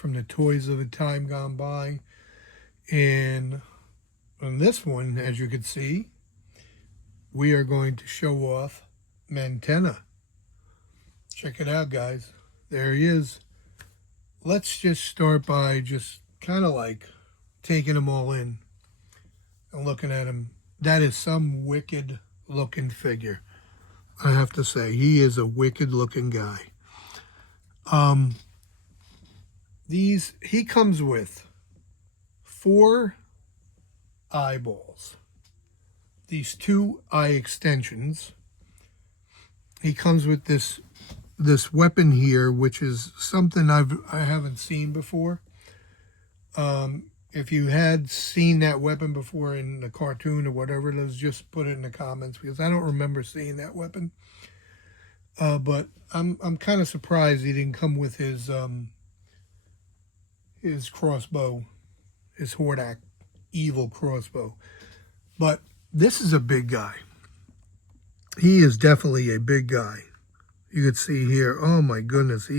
from the toys of a time gone by. And on this one, as you can see, we are going to show off mantenna. Check it out, guys. There he is. Let's just start by just kind of like taking them all in and looking at him. That is some wicked looking figure. I have to say, he is a wicked looking guy. He comes with 4 eyeballs, these 2 eye extensions. He comes with this weapon here, which is something I haven't seen before. If you had seen that weapon before in the cartoon or whatever it is, just put it in the comments, because I don't remember seeing that weapon. But I'm kind of surprised he didn't come with his crossbow, his horde evil crossbow. But this is a big guy. He is definitely a big guy. You can see here, oh my goodness,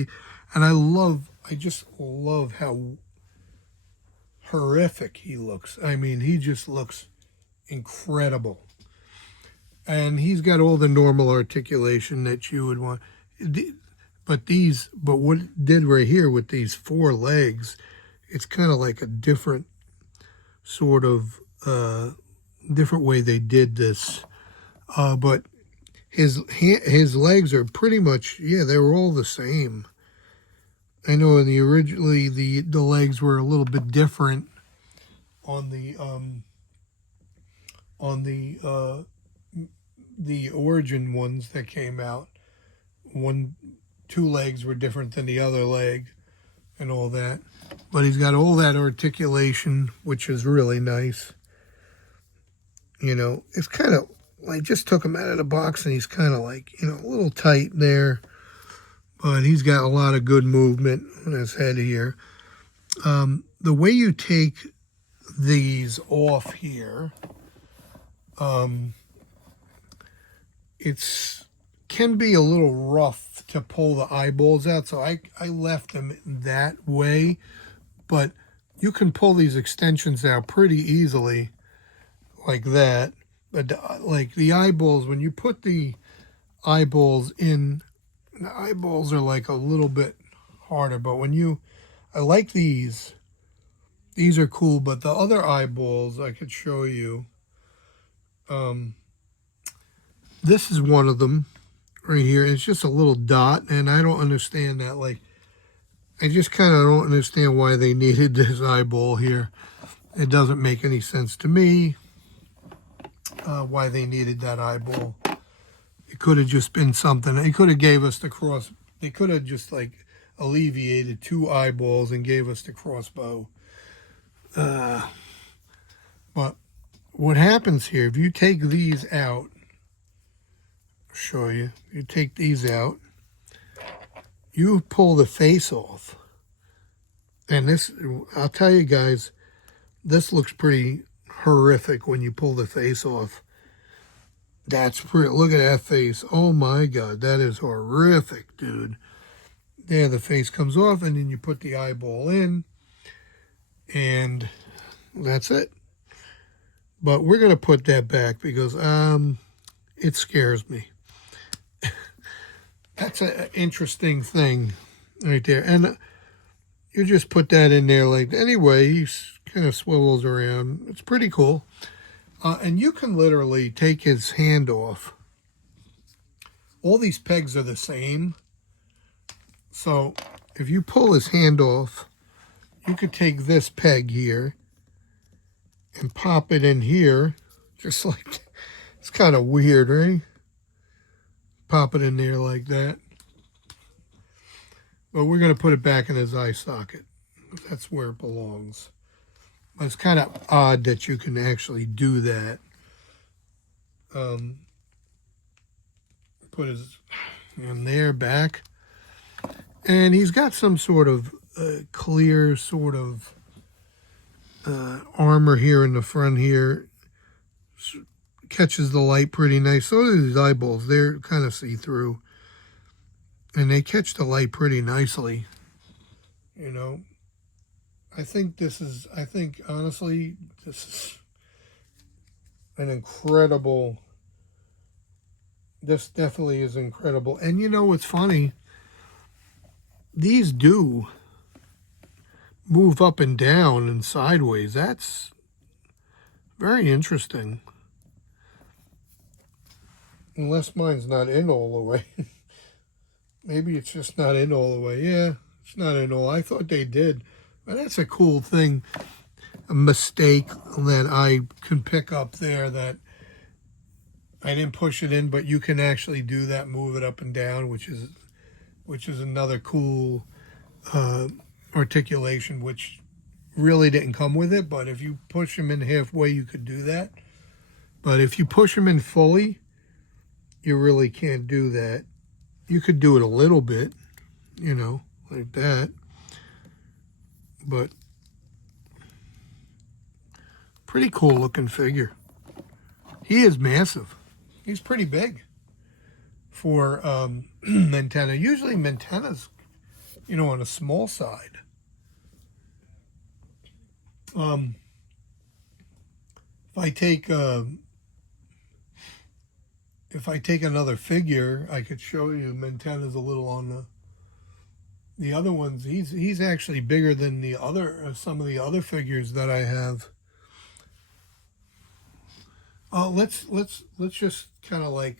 I just love how horrific he looks. I mean, he just looks incredible. And he's got all the normal articulation that you would want. But what it did right here with these 4 legs, it's kind of like a different sort of different way they did this. But his legs are pretty much, yeah, they were all the same. I know originally the legs were a little bit different on the origin ones that came out. 2 legs were different than the other leg and all that. But he's got all that articulation, which is really nice. You know, it's kind of, I just took him out of the box and he's kind of like, you know, a little tight there. But he's got a lot of good movement on his head here. The way you take these off here, can be a little rough to pull the eyeballs out. So I left them that way. But you can pull these extensions out pretty easily like that. But like the eyeballs, when you put the eyeballs in, the eyeballs are like a little bit harder. But I like these. These are cool. But the other eyeballs I could show you. This is one of them right here. It's just a little dot, and I don't understand that. Like, I just kind of don't understand why they needed this eyeball here. It doesn't make any sense to me why they needed that eyeball. It could have just been something. It could have gave us the cross. They could have just like alleviated 2 eyeballs and gave us the crossbow. But what happens here, if you take these out, I'll show you. You take these out, you pull the face off. And this, I'll tell you guys, this looks pretty horrific when you pull the face off. That's pretty, look at that face. Oh my God, that is horrific, dude. There, the face comes off, and then you put the eyeball in, and that's it. But we're going to put that back because it scares me. That's an interesting thing right there. And you just put that in there like, anyway, he kind of swivels around. It's pretty cool. And you can literally take his hand off. All these pegs are the same. So if you pull his hand off, you could take this peg here and pop it in here. Just like, it's kind of weird, right? Pop it in there like that. But we're going to put it back in his eye socket. That's where it belongs. But it's kind of odd that you can actually do that. Put his in there, back. And he's got some sort of clear sort of armor here in the front here. Catches the light pretty nice. So do these eyeballs. They're kind of see-through. And they catch the light pretty nicely. You know. I think honestly, this is an incredible, this definitely is incredible. And you know what's funny? These do move up and down and sideways. That's very interesting. Unless mine's not in all the way. Maybe it's just not in all the way. Yeah, it's not in all. I thought they did. But that's a cool thing. A mistake that I can pick up there, that I didn't push it in, but you can actually do that, move it up and down, which is another cool articulation, which really didn't come with it. But if you push them in halfway, you could do that. But if you push them in fully, you really can't do that. You could do it a little bit, you know, like that. But pretty cool looking figure. He is massive. He's pretty big for mantenna. Usually mantenna's, you know, on a small side. If I take another figure, I could show you mantenna's a little on the other ones. He's actually bigger than the other some of the other figures that I have. Let's just kind of like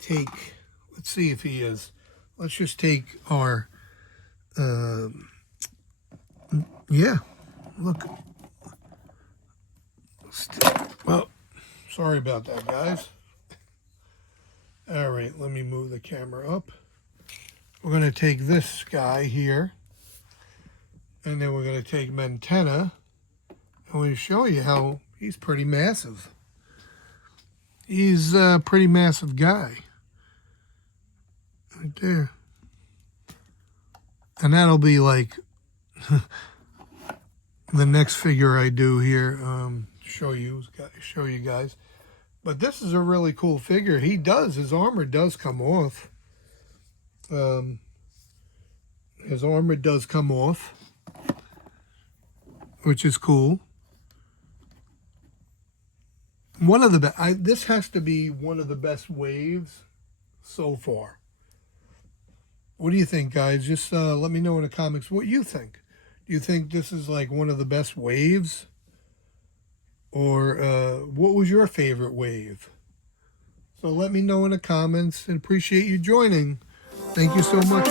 take. Let's see if he is. Let's just take our. Yeah, look. Well, sorry about that, guys. All right, let me move the camera up. We're going to take this guy here, and then we're going to take mantenna, and we're going to show you how he's pretty massive. He's a pretty massive guy. Right there. And that'll be like the next figure I do here, show you guys. But this is a really cool figure. His armor does come off. His armor does come off, which is cool. One of the this has to be one of the best waves so far. What do you think, guys? Just let me know in the comments what you think. Do you think this is like one of the best waves? Or what was your favorite wave? So let me know in the comments, and appreciate you joining. Thank you so much.